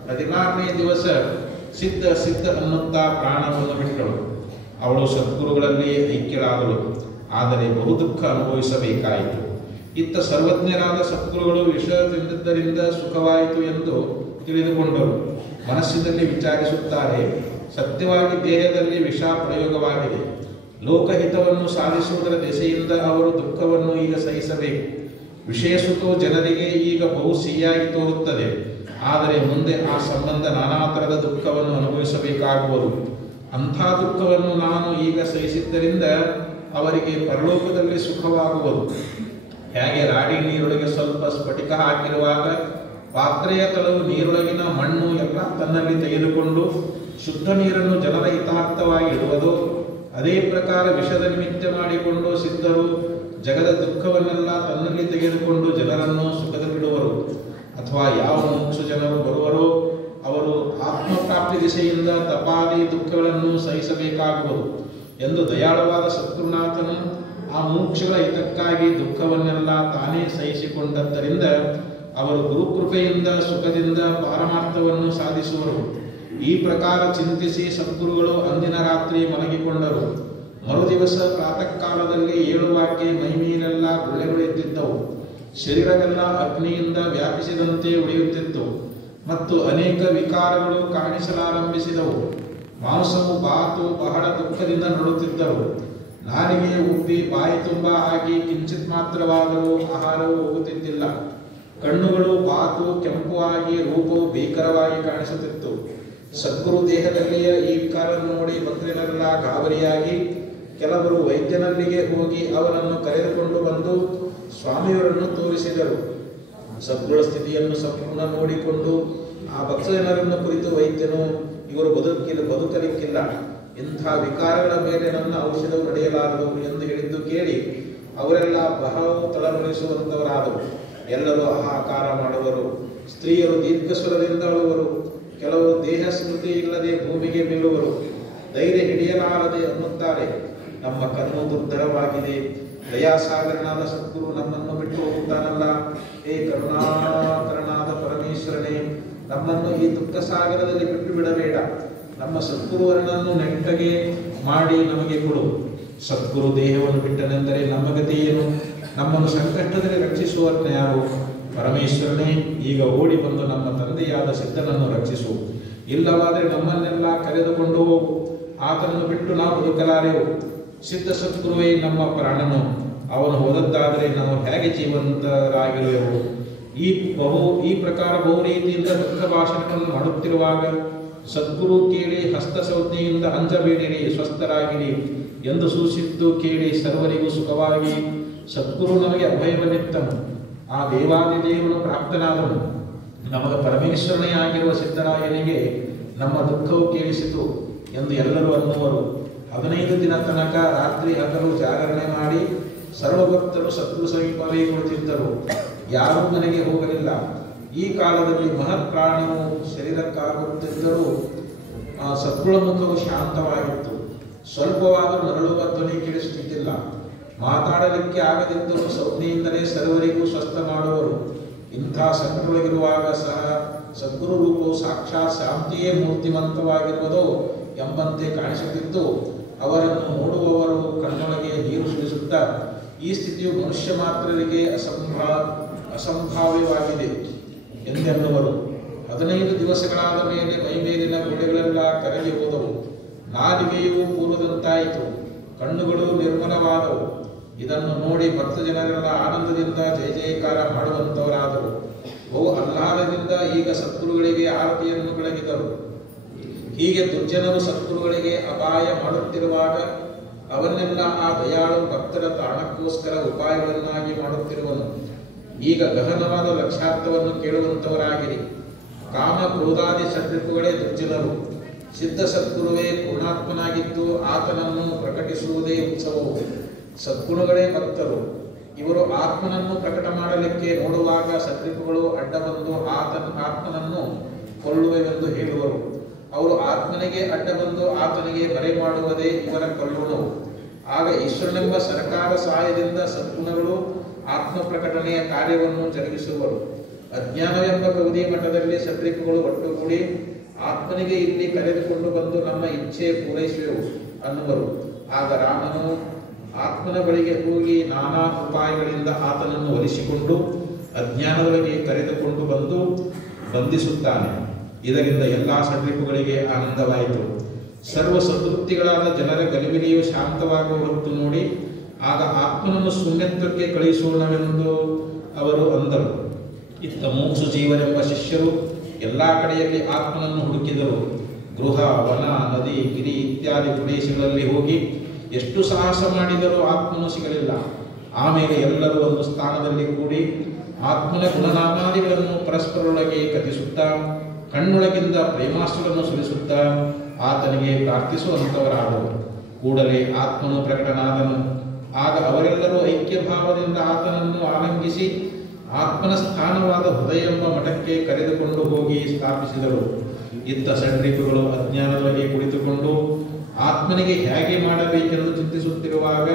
16ನೇ ದಿವಸ ಸಿದ್ಧ ಅನ್ನುತ್ತಾ ಪ್ರಾಣವನ್ನು ಬಿಟ್ಟಳು. ಅವಳು ಸದ್ಗುರುಗಳಲ್ಲಿ ಐಕ್ಯಳಾದಳು, ಆದರೆ ಬಹು ದುಃಖ ಅನುಭವಿಸಬೇಕಾಯಿತು. ಇತ್ತ ಸರ್ವಜ್ಞರಾದ ಸದ್ಗುರುಗಳು ವಿಷ ತಿಂದಿದ್ದರಿಂದ ಸುಖವಾಯಿತು ಎಂದು ತಿಳಿದುಕೊಂಡರು. ಮನಸ್ಸಿನಲ್ಲಿ ವಿಚಾರಿಸುತ್ತಾರೆ, ಸತ್ಯವಾಗಿ ದೇಹದಲ್ಲಿ ವಿಷ ಪ್ರಯೋಗವಾಗಿದೆ. ಲೋಕಹಿತವನ್ನು ಸಾಧಿಸುವುದರ ದೆಸೆಯಿಂದ ಅವರು ದುಃಖವನ್ನು ಈಗ ಸಹಿಸಬೇಕು. ವಿಷಯ ಸುಖವು ಜನರಿಗೆ ಈಗ ಬಹು ಸಿಹಿಯಾಗಿ ತೋರುತ್ತದೆ. ಆದರೆ ಮುಂದೆ ಆ ಸಂಬಂಧ ನಾನಾ ಥರದ ದುಃಖವನ್ನು ಅನುಭವಿಸಬೇಕಾಗುವುದು. ಅಂಥ ದುಃಖವನ್ನು ನಾನು ಈಗ ಸಹಿಸಿದ್ದರಿಂದ ಅವರಿಗೆ ಪರಲೋಕದಲ್ಲಿ ಸುಖವಾಗುವುದು. ಹೇಗೆ ರಾಡಿ ನೀರೊಳಗೆ ಸ್ವಲ್ಪ ಸ್ಫಟಿಕ ಹಾಕಿರುವಾಗ ಪಾತ್ರೆಯ ತಳವು ನೀರೊಳಗಿನ ಮಣ್ಣು ಎಲ್ಲ ತನ್ನಲ್ಲಿ ತೆಗೆದುಕೊಂಡು ಶುದ್ಧ ನೀರನ್ನು ಜನರ ಹಿತಾರ್ಥವಾಗಿ ಇಡುವುದು, ಅದೇ ಪ್ರಕಾರ ವಿಷದ ನಿಮಿತ್ತ ಮಾಡಿಕೊಂಡು ಸಿದ್ಧರು ಜಗದ ದುಃಖವನ್ನೆಲ್ಲ ತನ್ನಲ್ಲಿ ತೆಗೆದುಕೊಂಡು ಜನರನ್ನು ಸುಖದಲ್ಲಿಡುವರು. ಅಥವಾ ಯಾವ ಮುಕ್ಷು ಜನರು ಬರುವರೋ ಅವರು ಆತ್ಮಪ್ರಾಪ್ತಿ ದಿಶೆಯಿಂದ ತಪಾದಿ ದುಃಖಗಳನ್ನು ಸಹಿಸಬೇಕಾಗುವುದು ಎಂದು ದಯಾಳುವಾದ ಸದ್ಗುರುನಾಥನು ಆ ಮುಕ್ಷುಗಳ ಹಿತಕ್ಕಾಗಿ ದುಃಖವನ್ನೆಲ್ಲ ತಾನೇ ಸಹಿಸಿಕೊಂಡದ್ದರಿಂದ ಅವರು ಗುರುಕೃಪೆಯಿಂದ ಸುಖದಿಂದ ಪಾರಮಾರ್ಥವನ್ನು ಸಾಧಿಸುವರು. ಈ ಪ್ರಕಾರ ಚಿಂತಿಸಿ ಸದ್ಗುರುಗಳು ಅಂದಿನ ರಾತ್ರಿ ಮಲಗಿಕೊಂಡರು. ಮರುದಿವಸ ಪ್ರಾತಃ ಕಾಲದಲ್ಲಿ ಏಳುವಾಕ್ಕೆ ಮೈಮೀರೆಲ್ಲ ಗುಳ್ಳೆಗಳು ಎದ್ದಿದ್ದವು. ಶರೀರವೆಲ್ಲ ಅಗ್ನಿಯಿಂದ ವ್ಯಾಪಿಸಿದಂತೆ ಉಳಿಯುತ್ತಿತ್ತು ಮತ್ತು ಅನೇಕ ವಿಕಾರಗಳು ಕಾಣಿಸಲಾರಂಭಿಸಿದವು. ಮಾಂಸವು ಬಾತು ಬಹಳ ದುಃಖದಿಂದ ನಡುತ್ತಿದ್ದರು. ನಾಲಿಗೆ ಉಬ್ಬಿ ಬಾಯಿ ತುಂಬ ಆಗಿ ಕಿಂಚಿತ್ ಮಾತ್ರವಾದರೂ ಆಹಾರವು ಹೋಗುತ್ತಿದ್ದಿಲ್ಲ. ಕಣ್ಣುಗಳು ಬಾತು ಕೆಂಪು ಆಗಿ ರೂಪವು ಭೀಕರವಾಗಿ ಕಾಣಿಸುತ್ತಿತ್ತು. ಸದ್ಗುರು ದೇಹದಲ್ಲಿಯ ಈ ವಿಕಾರ ನೋಡಿ ಭಕ್ತರೆಲ್ಲ ಗಾಬರಿಯಾಗಿ ಕೆಲವರು ವೈದ್ಯನಲ್ಲಿಗೆ ಹೋಗಿ ಅವನನ್ನು ಕರೆದುಕೊಂಡು ಬಂದು ಸ್ವಾಮಿಯವರನ್ನು ತೋರಿಸಿದರು. ಸದ್ಗುಣ ಸ್ಥಿತಿಯನ್ನು ಸಂಪೂರ್ಣ ನೋಡಿಕೊಂಡು ಆ ಭಕ್ತಜನರನ್ನು ಕುರಿತು ವೈದ್ಯನು ಇವರು ಬದುಕಲಿಕ್ಕಿಲ್ಲ, ಇಂಥ ವಿಕಾರಗಳ ಮೇಲೆ ನನ್ನ ಔಷಧವು ನಡೆಯಲಾರದು ಎಂದು ಹೇಳಿದ್ದು ಕೇಳಿ ಅವರೆಲ್ಲ ಬಹಳ ತಳಮಳಿಸುವಂತವರಾದರು. ಎಲ್ಲರೂ ಹಾಹಾಕಾರ ಮಾಡುವರು. ಸ್ತ್ರೀಯರು ದೀರ್ಘಸ್ವರದಿಂದ ಅಳುವರು. ಕೆಲವರು ದೇಹ ಸ್ಮೃತಿ ಇಲ್ಲದೆ ಭೂಮಿಗೆ ಬೀಳುವರು. ಧೈರ್ಯ ಹಿಡಿಯಲಾರದೆ ಅನ್ನುತ್ತಾರೆ, ನಮ್ಮ ಕಣ್ಣು ದುರ್ಧರವಾಗಿದೆ, ದಯಾಸಾಗರನಾದ ಸದ್ಗುರು ನಮ್ಮನ್ನು ಬಿಟ್ಟು ಹೋಗುತ್ತಾನಲ್ಲ. ಹೇ ಕರುಣಾಕರನಾದ ಪರಮೇಶ್ವರನೇ, ನಮ್ಮನ್ನು ಈ ದುಃಖ ಸಾಗರದಲ್ಲಿ ಬಿಟ್ಟು ಬಿಡಬೇಡ. ನಮ್ಮ ಸದ್ಗುರುವರನನ್ನು ನೆಟ್ಟಗೆ ಮಾಡಿ ನಮಗೆ ಕೊಡು. ಸದ್ಗುರು ದೇಹವನ್ನು ಬಿಟ್ಟನೆಂದರೆ ನಮ್ಮ ಗತಿ ಏನು? ನಮ್ಮನ್ನು ಸಂಕಷ್ಟದಲ್ಲಿ ರಕ್ಷಿಸುವರ್ನ ಯಾರು? ಪರಮೇಶ್ವರನೇ, ಈಗ ಓಡಿ ಬಂದು ನಮ್ಮ ತಂದೆಯಾದ ಸಿದ್ಧನನ್ನು ರಕ್ಷಿಸು. ಇಲ್ಲವಾದರೆ ನಮ್ಮನ್ನೆಲ್ಲ ಕರೆದುಕೊಂಡು ಹೋಗು. ಆತನನ್ನು ಬಿಟ್ಟು ನಾವು ಬದುಕಲಾರೆವು. ಸಿದ್ಧ ಸದ್ಗುರುವೇ ನಮ್ಮ ಪ್ರಾಣನು. ಅವನು ಹೋದದ್ದಾದರೆ ನಾವು ಹೇಗೆ ಜೀವಂತರಾಗಿರುವೆವು? ಈ ಪ್ರಕಾರ ಬಹು ರೀತಿಯಿಂದ ದುಃಖ ಭಾಷಣಗಳನ್ನು ಮಾಡುತ್ತಿರುವಾಗ ಸದ್ಗುರು ಕೇಳಿ ಹಸ್ತ ಸಂಜ್ಞೆಯಿಂದ ಅಂಜಬೇಡಿರಿ, ಸ್ವಸ್ಥರಾಗಿರಿ ಎಂದು ಸೂಚಿಸಿದ್ದು ಕೇಳಿ ಸರ್ವರಿಗೂ ಸುಖವಾಗಿ ಸದ್ಗುರು ನಮಗೆ ಅಭಯವನ್ನಿತ್ತನು. ಆ ದೇವಾದಿದೇವನು ಪ್ರಾಪ್ತನಾದನು. ನಮಗೆ ಪರಮೇಶ್ವರನೇ ಆಗಿರುವ ಸಿದ್ಧರಾಯನಿಗೆ ನಮ್ಮ ದುಃಖವು ಕೇಳಿಸಿತು ಎಂದು ಎಲ್ಲರೂ ಅನ್ನುವರು. 15 ದಿನ ತನಕ ರಾತ್ರಿ ಹಗಲು ಜಾಗರಣೆ ಮಾಡಿ ಸರ್ವಭಕ್ತರು ಸದ್ಗುರು ಸಮೀಪವೇ ಕುಳಿತಿದ್ದರು. ಯಾರೂ ಮನೆಗೆ ಹೋಗಲಿಲ್ಲ. ಈ ಕಾಲದಲ್ಲಿ ಮಹತ್ ಪ್ರಾಣವು ಶರೀರಕ್ಕಾಗುತ್ತಿದ್ದರೂ ಸದ್ಗುಣ ಮುಖವು ಶಾಂತವಾಗಿತ್ತು. ಸ್ವಲ್ಪವಾದರೂ ನರಳುವ ಧ್ವನಿ ಕೇಳಿಸುತ್ತಿದ್ದಿಲ್ಲ. ಮಾತಾಡಲಿಕ್ಕೆ ಆಗದಿದ್ದರೂ ಸಂಜ್ಞೆಯಿಂದಲೇ ಸರ್ವರಿಗೂ ಸ್ವಸ್ಥ ಮಾಡುವರು. ಇಂಥ ಸಂಕಟವಾಗಿರುವಾಗ ಸಹ ಸದ್ಗುರು ರೂಪವು ಸಾಕ್ಷಾತ್ ಶಾಂತಿಯೇ ಮೂರ್ತಿಮಂತವಾಗಿರುವುದೋ ಎಂಬಂತೆ ಕಾಣಿಸುತ್ತಿದ್ದು ಅವರನ್ನು ನೋಡುವವರು ಕಣ್ಣೊಳಗೆ ನೀರು ಸುರಿಸುತ್ತಾ ಈ ಸ್ಥಿತಿಯು ಮನುಷ್ಯ ಮಾತ್ರರಿಗೆ ಅಸಂಭಾವ್ಯವಾಗಿದೆ ಎಂದೆನ್ನುವರು. 15 ದಿವಸಗಳಾದ ಮೇಲೆ ಮೈಮೇಲಿನ ಗುಳ್ಳೆಗಳೆಲ್ಲ ಕರಗಿ ಹೋದವು. ನಾಲಿಗೆಯೂ ಪೂರ್ವದಂತಾಯಿತು. ಕಣ್ಣುಗಳು ನಿರ್ಮಲವಾದವು. ಇದನ್ನು ನೋಡಿ ಭಕ್ತ ಜನರೆಲ್ಲ ಆನಂದದಿಂದ ಜಯ ಜಯಕಾರ ಮಾಡುವಂತವರಾದರು. ಬಹು ಆಹ್ಲಾದದಿಂದ ಈಗ ಸದ್ಗುರುಗಳಿಗೆ ಆರತಿಯನ್ನು ಬೆಳಗಿದರು. ಹೀಗೆ ದುರ್ಜನರು ಸದ್ಗುರುಗಳಿಗೆ ಅಪಾಯ ಮಾಡುತ್ತಿರುವಾಗ ಅವನ್ನೆಲ್ಲ ಆ ದಯಾಳು ಭಕ್ತರ ತಾಣಕ್ಕೋಸ್ಕರ ಉಪಾಯಗಳನ್ನಾಗಿ ಮಾಡುತ್ತಿರುವನು. ಈಗ ಗಹನವಾದ ಲಕ್ಷ್ಯಾರ್ಥವನ್ನು ಕೇಳುವಂತವರಾಗಿರಿ. ಕಾಮ ಕ್ರೋಧಾದಿ ಷಡ್ರಿಪುಗಳೇ ದುರ್ಜನರು. ಸಿದ್ಧ ಸದ್ಗುರುವೇ ಪೂರ್ಣಾತ್ಮನಾಗಿದ್ದು ಆತನನ್ನು ಪ್ರಕಟಿಸುವುದೇ ಉತ್ಸವವು. ಸದ್ಗುಣಗಳೇ ಭಕ್ತರು. ಇವರು ಆತ್ಮನನ್ನು ಪ್ರಕಟ ಮಾಡಲಿಕ್ಕೆ ನೋಡುವಾಗ ಸದ್ರಿಪುಗಳು ಅಡ್ಡ ಬಂದು ಆತ್ಮನನ್ನು ಕೊಲ್ಲುವೆವೆಂದು ಹೇಳುವರು. ಅವರು ಆತ್ಮನಿಗೆ ಅಡ್ಡ ಬಂದು ಆತನಿಗೆ ಬರೆ ಮಾಡುವುದೇ ಇವರ ಕೊಲ್ಲುವುದು. ಆಗ ಈಶ್ವರನೆಂಬ ಸರ್ಕಾರ ಸಹಾಯದಿಂದ ಸದ್ಗುಣಗಳು ಆತ್ಮ ಪ್ರಕಟಣೆಯ ಕಾರ್ಯವನ್ನು ಜರುಗಿಸುವರು. ಅಜ್ಞಾನವೆಂಬ ಕೌದಿ ಮಠದಲ್ಲಿ ಸದ್ರಿಪುಗಳು ಒಟ್ಟುಗೂಡಿ ಆತ್ಮನಿಗೆ ಇಲ್ಲಿ ಕರೆದುಕೊಂಡು ಬಂದು ನಮ್ಮ ಇಚ್ಛೆ ಪೂರೈಸುವೆವು ಅನ್ನುವರು. ಆಗ ರಾಮನು ಆತ್ಮನ ಬಳಿಗೆ ಹೋಗಿ ನಾನಾ ಉಪಾಯಗಳಿಂದ ಆತನನ್ನು ಒಲಿಸಿಕೊಂಡು ಅಜ್ಞಾನದೊಳಗೆ ಕರೆದುಕೊಂಡು ಬಂದು ಬಂಧಿಸುತ್ತಾನೆ. ಇದರಿಂದ ಎಲ್ಲ ಸಡ್ರಿಪುಗಳಿಗೆ ಆನಂದವಾಯಿತು. ಸರ್ವ ಸಂತೃಪ್ತಿಗಳಾದ ಜನರ ಗಲಿಬಿಲಿಯು ಶಾಂತವಾಗುವ ಹೊತ್ತು ನೋಡಿ ಆಗ ಆತ್ಮನನ್ನು ಶೂನ್ಯತ್ವಕ್ಕೆ ಕಳುಹಿಸೋಣವೆಂದು ಅವರು ಅಂದರು. ಇತ್ತ ಮೋಕ್ಷ ಜೀವನೆಂಬ ಶಿಷ್ಯರು ಎಲ್ಲ ಕಡೆಯಲ್ಲಿ ಆತ್ಮನನ್ನು ಹುಡುಕಿದರು. ಗೃಹ, ವನ, ನದಿ, ಗಿರಿ ಇತ್ಯಾದಿ ಪ್ರದೇಶಗಳಲ್ಲಿ ಹೋಗಿ ಎಷ್ಟು ಸಾಹಸ ಮಾಡಿದರೂ ಆತ್ಮನು ಸಿಗಲಿಲ್ಲ. ಆಮೇಲೆ ಎಲ್ಲರೂ ಒಂದು ಸ್ಥಾನದಲ್ಲಿ ಕೂಡಿ ಆತ್ಮನ ಗುಣನಾಮಾದಿಗಳನ್ನು ಪರಸ್ಪರರೊಳಗೆ ಕಥಿಸುತ್ತಾ ಕಣ್ಣೊಳಗಿಂದ ಪ್ರೇಮಾಸ್ತ್ರಗಳನ್ನು ಸುರಿಸುತ್ತಾ ಆತನಿಗೆ ಪ್ರಾರ್ಥಿಸುವಂತವರಾದರು. ಕೂಡಲೇ ಆತ್ಮನು ಪ್ರಕಟನಾದನು. ಆಗ ಅವರೆಲ್ಲರೂ ಐಕ್ಯಭಾವದಿಂದ ಆತನನ್ನು ಆಲಂಗಿಸಿ ಆತ್ಮನ ಸ್ಥಾನವಾದ ಹೃದಯ ಎಂಬ ಮಠಕ್ಕೆ ಕರೆದುಕೊಂಡು ಹೋಗಿ ಸ್ಥಾಪಿಸಿದರು. ಇತ್ತ ಷಡ್ರಿಪುಗಳು ಅಜ್ಞಾನದೊಳಗೆ ಕುಳಿತುಕೊಂಡು ಆತ್ಮನಿಗೆ ಹೇಗೆ ಮಾಡಬೇಕೆಂದು ಚಿಂತಿಸುತ್ತಿರುವಾಗ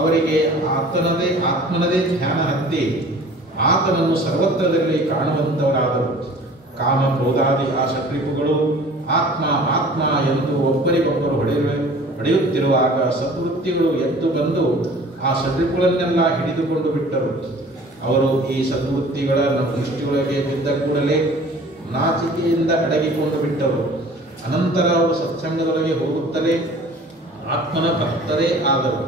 ಅವರಿಗೆ ಆತ್ಮನದೇ ಧ್ಯಾನ ಹತ್ತಿ ಆತನನ್ನು ಸರ್ವತ್ರದಲ್ಲಿ ಕಾಣುವಂತವರಾದರು. ಕಾಮ ಕ್ರೋಧಾದಿ ಆ ಷಡ್ರಿಪುಗಳು ಆತ್ಮ ಆತ್ಮ ಎಂದು ಒಬ್ಬರಿಗೊಬ್ಬರು ಹೊಡೆಯುತ್ತಿರುವಾಗ ಸದ್ವೃತ್ತಿಗಳು ಎದ್ದು ಬಂದು ಆ ಷಡ್ರಿಪುಗಳನ್ನೆಲ್ಲ ಹಿಡಿದುಕೊಂಡು ಬಿಟ್ಟರು. ಅವರು ಈ ಸದ್ವೃತ್ತಿಗಳ ದೃಷ್ಟಿಯೊಳಗೆ ಬಿದ್ದ ಕೂಡಲೇ ನಾಚಿಕೆಯಿಂದ ಅಡಗಿಕೊಂಡು ಬಿಟ್ಟರು. ಅನಂತರ ಅವರು ಸತ್ಸಂಗದೊಳಗೆ ಹೋಗುತ್ತಲೇ ಆತ್ಮನ ಭಕ್ತರೇ ಆದರು.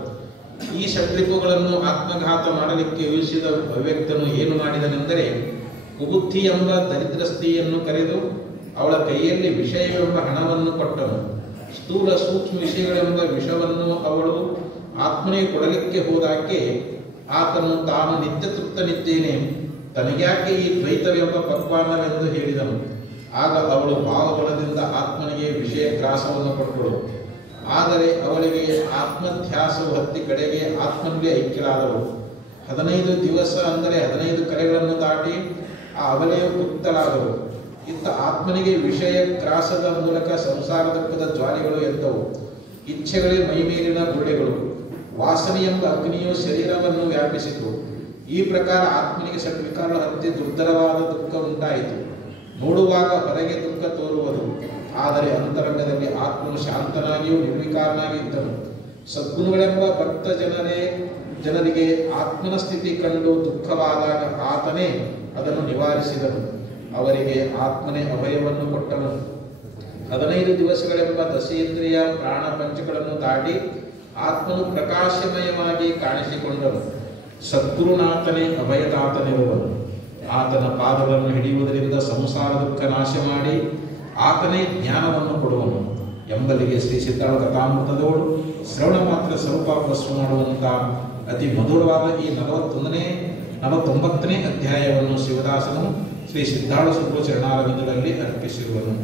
ಈ ಷಡ್ರಿಪುಗಳನ್ನು ಆತ್ಮಘಾತ ಮಾಡಲಿಕ್ಕೆ ಊಹಿಸಿದ ಅವ್ಯಕ್ತನು ಏನು ಮಾಡಿದನೆಂದರೆ, ಕುಬುದ್ಧಿ ಎಂಬ ದರಿದ್ರ ಸ್ತ್ರೀಯನ್ನು ಕರೆದು ಅವಳ ಕೈಯಲ್ಲಿ ವಿಷಯವೆಂಬ ಹಣವನ್ನು ಕೊಟ್ಟನು. ಸ್ಥೂಲ ಸೂಕ್ಷ್ಮ ವಿಷಯಗಳೆಂಬ ವಿಷವನ್ನು ಅವಳು ಆತ್ಮನಿಗೆ ಕೊಡಲಿಕ್ಕೆ ಹೋದಾಕೆ ಆತನು ತಾನು ನಿತ್ಯ ತೃಪ್ತನಿದ್ದೇನೆ, ತನಗ್ಯಾಕೆ ಈ ದ್ವೈತವೆಂಬ ಪಕ್ವಾನವೆಂದು ಹೇಳಿದನು. ಆಗ ಅವಳು ಭಾವಬಲದಿಂದ ಆತ್ಮನಿಗೆ ವಿಷಯ ಗ್ರಾಸವನ್ನು ಕೊಟ್ಟಳು. ಆದರೆ ಅವಳಿಗೆ ಆತ್ಮಧ್ಯಾಸವು ಹತ್ತಿ ಕಡೆಗೆ ಆತ್ಮನಿಗೆ ಐಕ್ಯರಾದವು. 15 ದಿವಸ ಅಂದರೆ 15 ಕರೆಗಳನ್ನು ದಾಟಿ ಆ ಅವಲೆಯು ತೃಪ್ತಳಾದವು. ಇತ್ತ ಆತ್ಮನಿಗೆ ವಿಷಯ ಗ್ರಾಸದ ಮೂಲಕ ಸಂಸಾರ ದುಃಖದ ಜ್ವಾಲೆಗಳು ಎದ್ದವು. ಇಚ್ಛೆಗಳೇ ಮೈಮೇಲಿನ ಗುಳ್ಳೆಗಳು. ವಾಸನೆ ಎಂಬ ಅಗ್ನಿಯು ಶರೀರವನ್ನು ವ್ಯಾಪಿಸಿತು. ಈ ಪ್ರಕಾರ ಆತ್ಮನಿಗೆ ಷಡ್ವಿಕಾರಗಳು ಹತ್ತಿ ದುರ್ಧರವಾದ ದುಃಖ ಉಂಟಾಯಿತು. ನೋಡುವಾಗ ಹೊರಗೆ ದುಃಖ ತೋರುವುದು, ಆದರೆ ಅಂತರಂಗದಲ್ಲಿ ಆತ್ಮನು ಶಾಂತನಾಗಿಯೂ ನಿರ್ವಿಕಾರನಾಗಿ ಇದ್ದನು. ಸದ್ಗುಣಗಳೆಂಬ ಭಕ್ತ ಜನರಿಗೆ ಆತ್ಮನ ಸ್ಥಿತಿ ಕಂಡು ದುಃಖವಾದಾಗ ಆತನೇ ಅದನ್ನು ನಿವಾರಿಸಿದನು. ಅವರಿಗೆ ಆತ್ಮನೇ ಅಭಯವನ್ನು ಕೊಟ್ಟನು. 15 ದಿವಸಗಳೆಂಬ ದಶೇಂದ್ರಿಯ ಪ್ರಾಣ ಪಂಚಗಳನ್ನು ದಾಟಿ ಆತ್ಮನು ಪ್ರಕಾಶಮಯವಾಗಿ ಕಾಣಿಸಿಕೊಂಡನು. ಸದ್ಗುರುನಾಥನೇ ಅಭಯದಾತನಿರುವನು. ಆತನ ಪಾದಗಳನ್ನು ಹಿಡಿಯುವುದರಿಂದ ಸಂಸಾರ ದುಃಖ ನಾಶ ಮಾಡಿ ಆತನೇ ಜ್ಞಾನವನ್ನು ಕೊಡುವನು ಎಂಬಲ್ಲಿಗೆ ಶ್ರೀ ಸಿದ್ಧಾಳ ಕಥಾಮೃತದೋಳು ಶ್ರವಣ ಮಾತ್ರ ಸ್ವರೂಪ ಪ್ರಶ್ನೆ ಮಾಡುವಂಥ ಅತಿ ಮಧುರವಾದ ಈ 49ನೇ ಅಧ್ಯಾಯವನ್ನು ಶಿವದಾಸನು ಶ್ರೀ ಸಿದ್ಧಾಳ ಸುಬ್ರು ಚರಣಾರವಿಂದದಲ್ಲಿ ಅರ್ಪಿಸಿರುವನು.